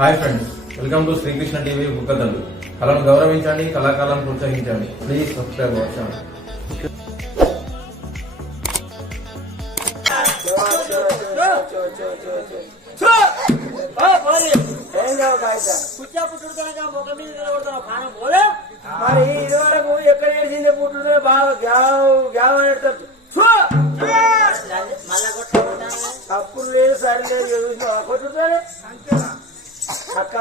Hi friends welcome to Srikrishna TV బుక్కదండు కళను గౌరవించండి కళాకాలను ప్రోత్సహించండి. ప్లీజ్ సబ్స్క్రైబ్ అవర్ ఛానల్ మరి ఇది వరకు ఎక్కడ ఏడిచిందే పుట్టుంటే బాగా గ్యావ్ గ్యావ్ అని లేదు సరి లేదు చూసినావా? అక్క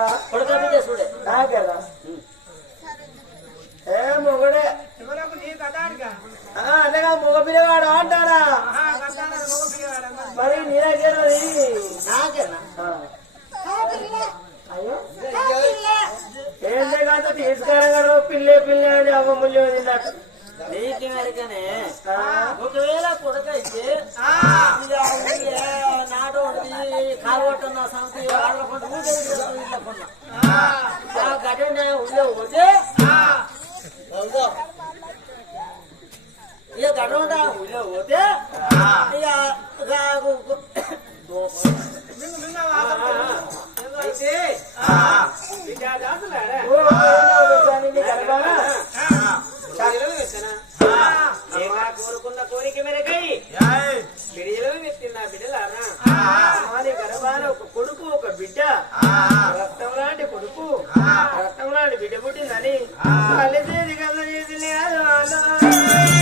నాకేదా ఏ మొగడే. ఆ, మొగ పిల్లగాడు మరి నేనకేనది నాకేనా? అయ్యో. ఏంటే కాదు తీసుకురాగారు పిల్లే పిల్లే అని అమ్మమ్మ తిన్నట్టు నీకు మెరకనే ఒకవేళ కొడుక అయితే ఇది ఆ ఊళ్ళే నాటు ఒకటి కాలు కొట్టున్న సంగతి వాళ్ళ కొంత ఊళ్ళో ఇట్లా కొన్నా ఆ. గడ్డ ఊళ్ళో పోతే. ఇక గడ్డ ఊళ్ళో పోతే. అయితే కోరుకున్న కోరిక మేరకై. బిడ్డలు మెత్తిన బిడ్డలారా మాది గర్భాన ఒక కొడుకు ఒక బిడ్డ. రక్తం లాంటి కొడుకు. రక్తం లాంటి బిడ్డ పుట్టిందని కలిసేది కళ్ళ చేసి ఓ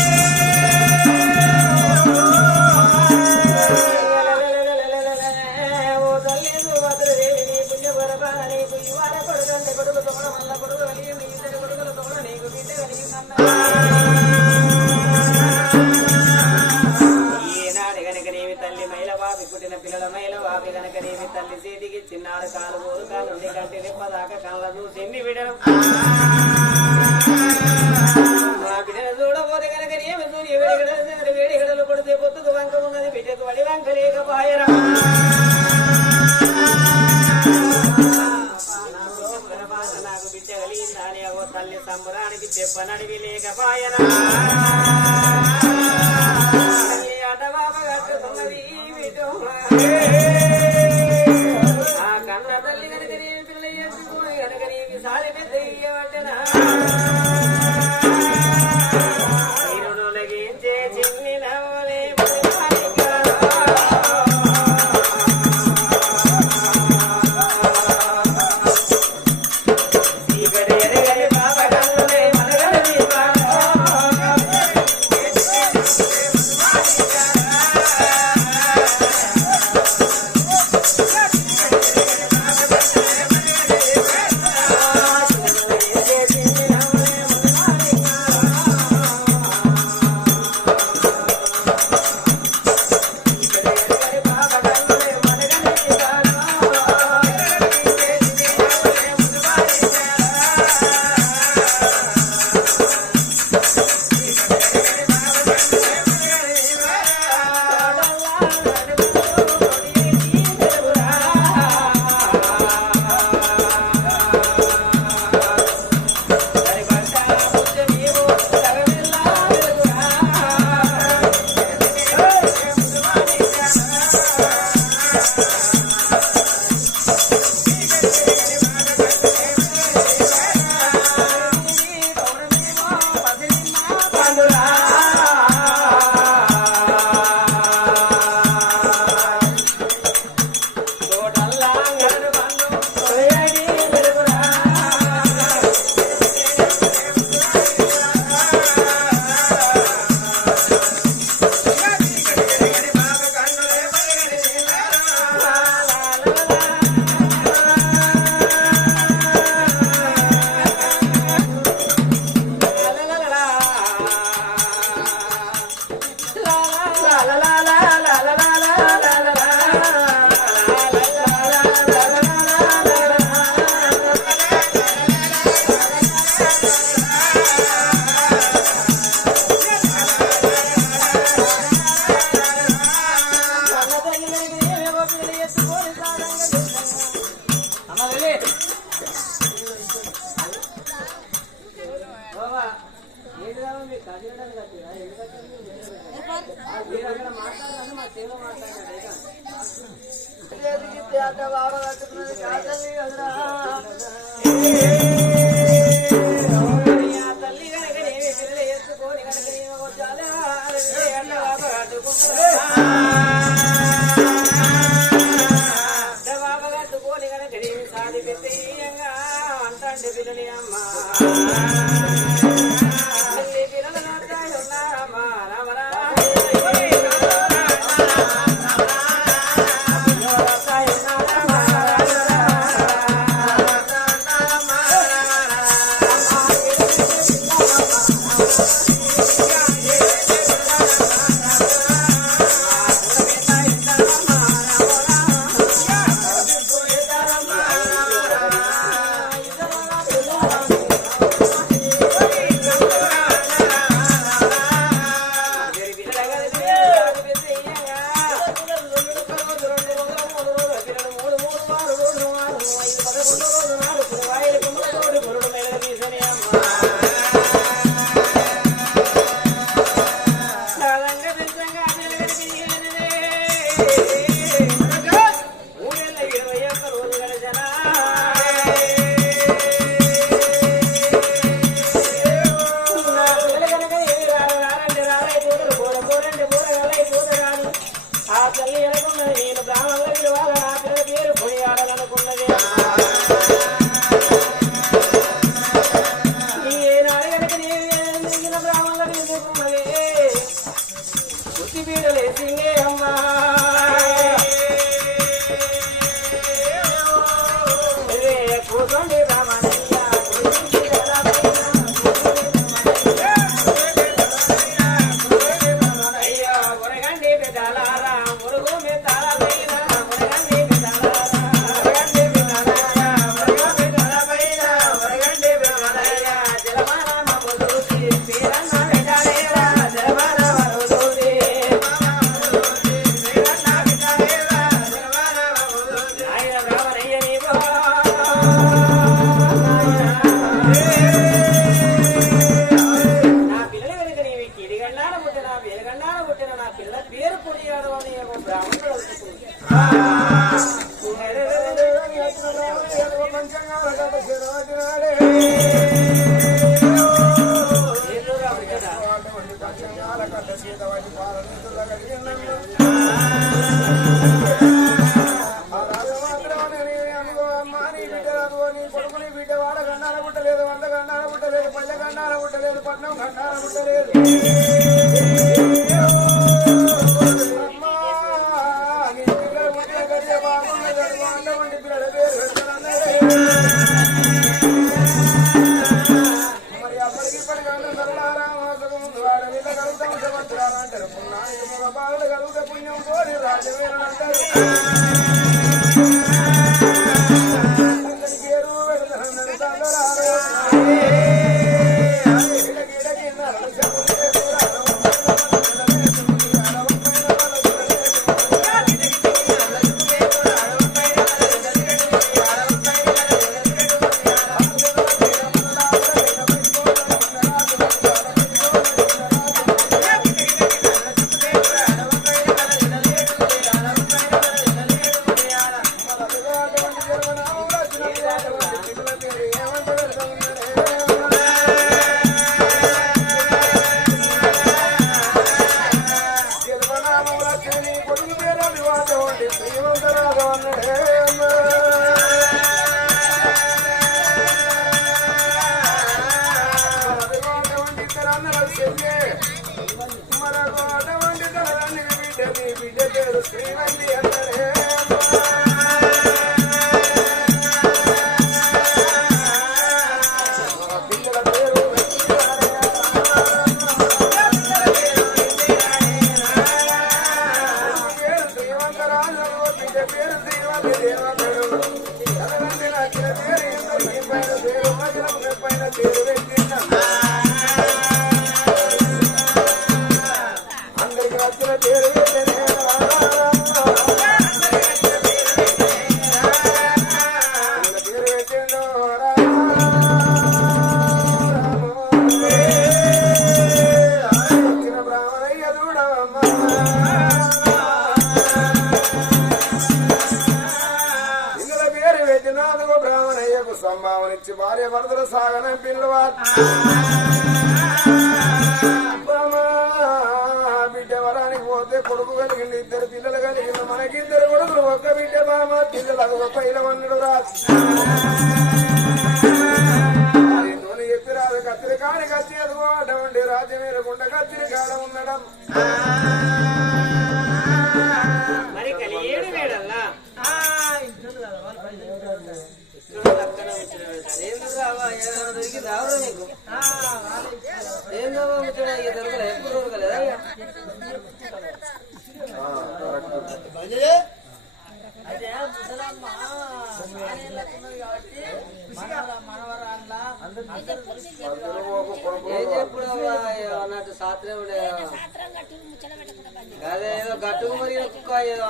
సంబరానికి చెప్పనడివి తల్లి అటవాప ఆ కన్న తల్లి కనుక నీ పిల్ల ఎత్తుకోని కనుక నీకు సారి పెద్ద ఇయ్యబట్టనా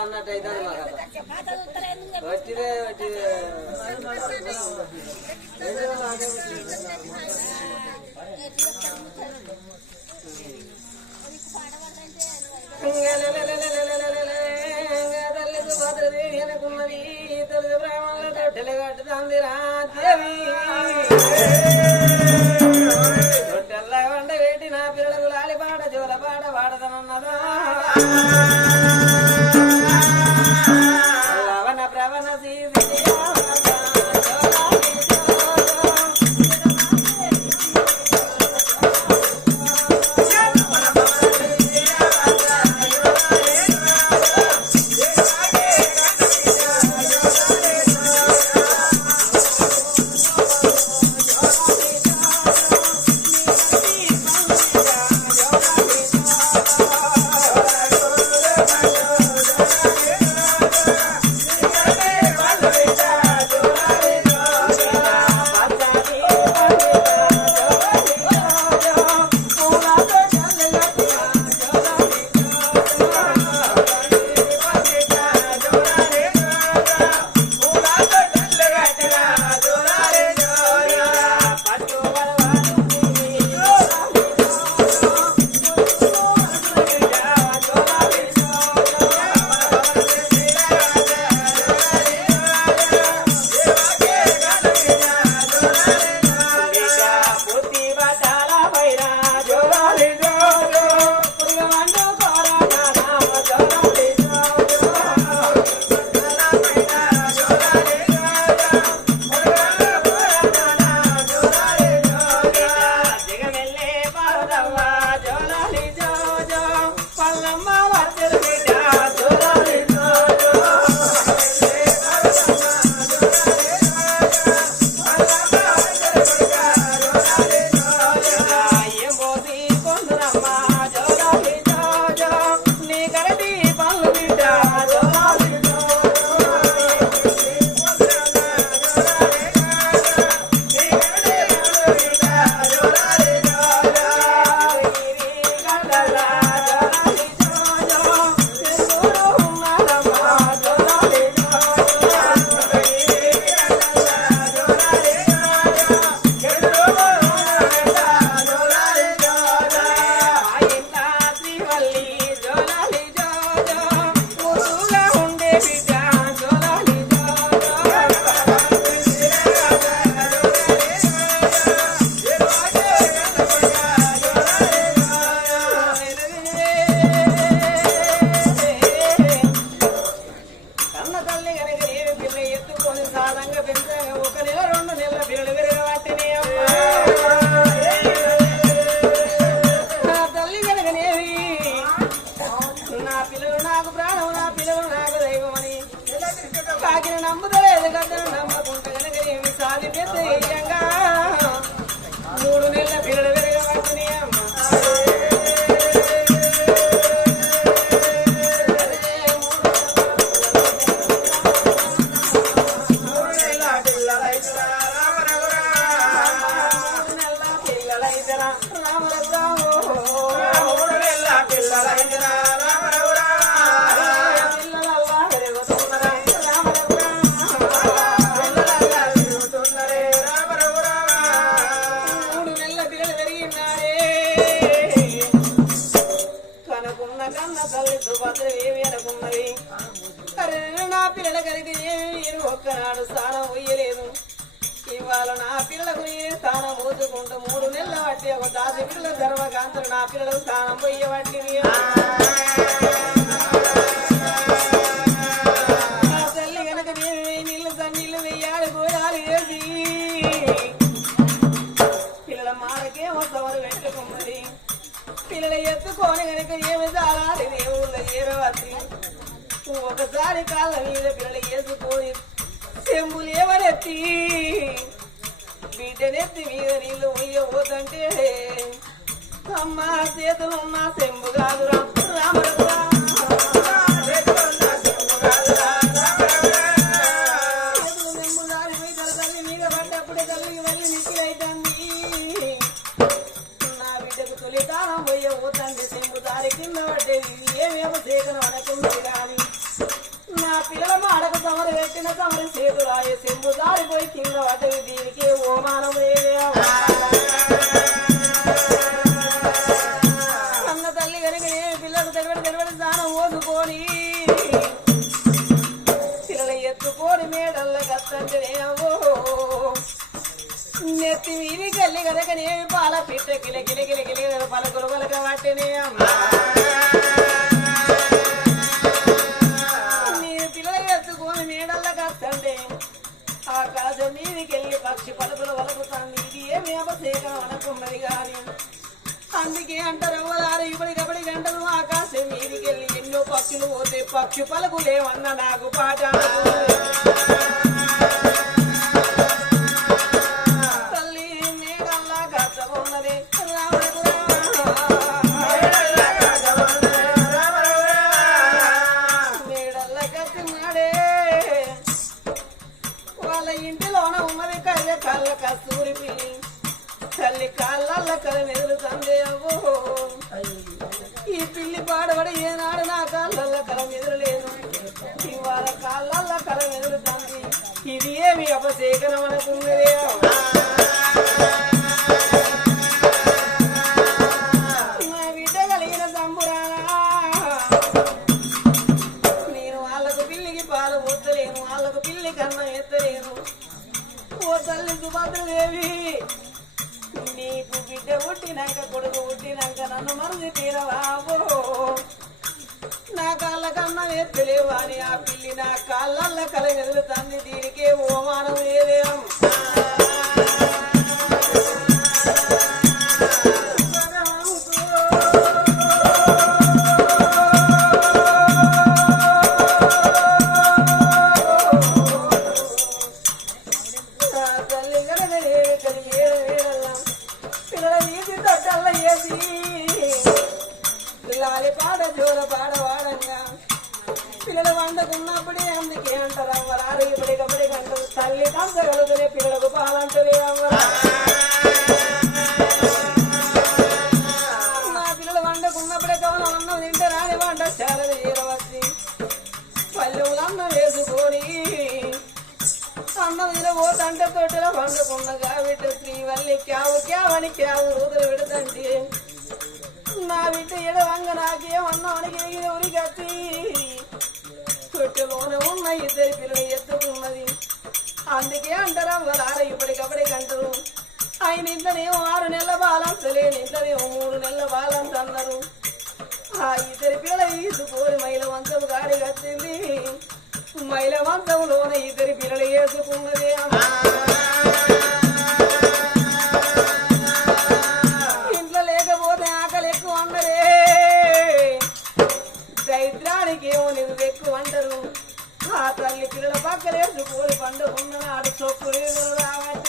అన్నట్టు అయితే వట్టిదే వట్టిదే భద్రదేవినకున్నది తెలుగు ప్రేమలో తొట్టెలగట్టుతుంది రాదేవి తొట్టెల్ల వంట వేటి నా పిల్లలకు లాలిపాట జోలపాట పాడదనన్నదా తమరు చేతులు ఆయే చెంబు దారి పోయి కింద పడ్డది దీనికి ఓమానం అన్న తల్లి కనుక నేను పిల్లలు తెలబడి తెలబడి స్నానం ఓదుకొని పిల్లల ఎత్తుకోని మేడల్ల కత్తంటే అవో నెత్తి మీది గల్లి కనుకనేమి పాల పిట్ట గిల గిల గిల గిల గిల పలకలు పలక వాటినే అమ్మా. ఇది ఏమి అందుకే అంటారు ఎవరారు ఇప్పటి కబడి గంటలు ఆకాశం మీదికెళ్ళి ఎన్నో పక్షులు పోతే పక్షి పలుకులేవన్న నాకు పాట. కాళ్ళ కన్నం ఎత్తలేవు ఆ పిల్లి నా కాళ్ళల్ల కల ఎదురుతుంది దీనికే ఓమానం ఏదేం అన్నం తినబోతంటే తొట్టెలో పండుకున్న కాబిడ్డ శ్రీవల్లి క్యావు క్యావని క్యావు రోజులు పెడతంటే నా బిడ్డ ఎడవంగ నాకేమన్నా అడిగి ఉరి కట్టి తొట్టెలోనే ఉన్న ఇద్దరి పిల్లలు ఎత్తుకున్నది అందుకే అంటారా వాళ్ళ ఇప్పటికప్పుడే కంటారు ఆయన ఇంట్లోనేమో ఆరు నెలల బాలంత లేని ఇంట్లోనేమో మూడు నెలల బాలంత అన్నారు ఆ ఇద్దరి పిల్లల ఈసుకోని మైల వంశం గాడి కట్టింది మైల వంశంలోన ఇద్దరి పిల్లలు వేసుకున్నది ఇంట్లో లేకపోతే ఆకలి ఎక్కువ అన్నరే దైత్రానికి ఏమో నువ్వు ఎక్కువ అంటారు. ఆ తల్లి పిల్లల పక్కలేసుకొని పండుకున్న నాడు చొప్పులు రావట్టినే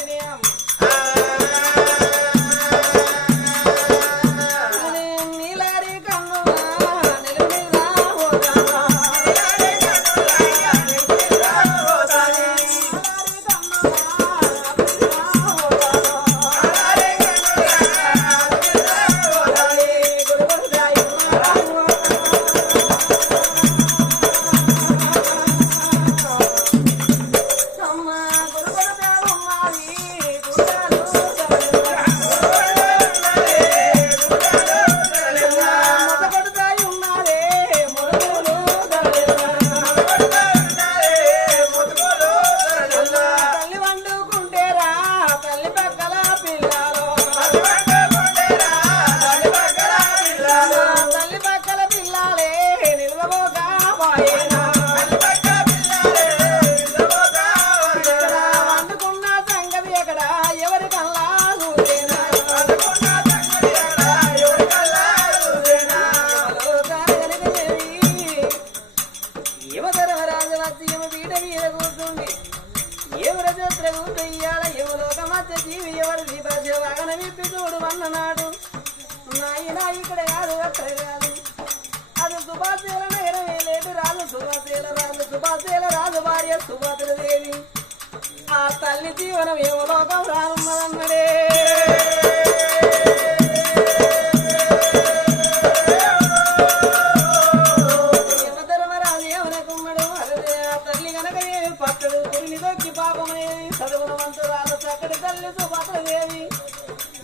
సుభద్రదేవి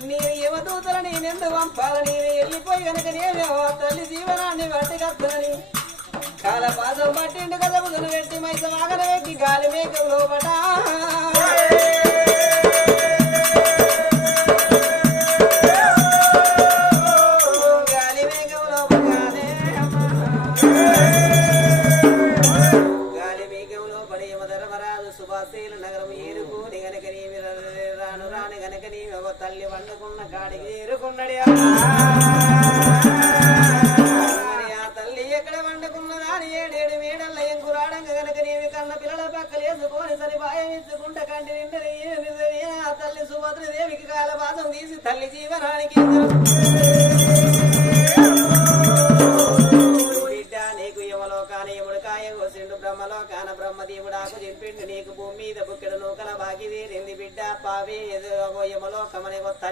నేను యువదూతల నేనెందు పంపాలి? నేను వెళ్ళిపోయి కనుక నేమేవో తల్లి జీవనాన్ని బట్టి కత్తనని కాల పాదం పట్టిండు కదా పెట్టి మైసమాగన వెక్కి గాలి మేకం లోపట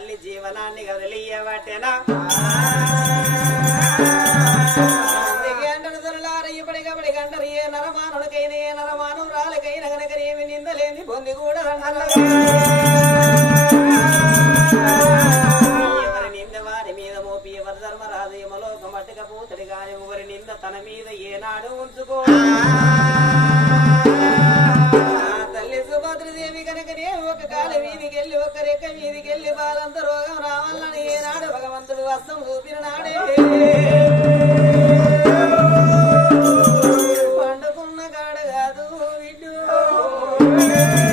తల్లి జీవనాన్ని కదిలియబట్టెనా Ei!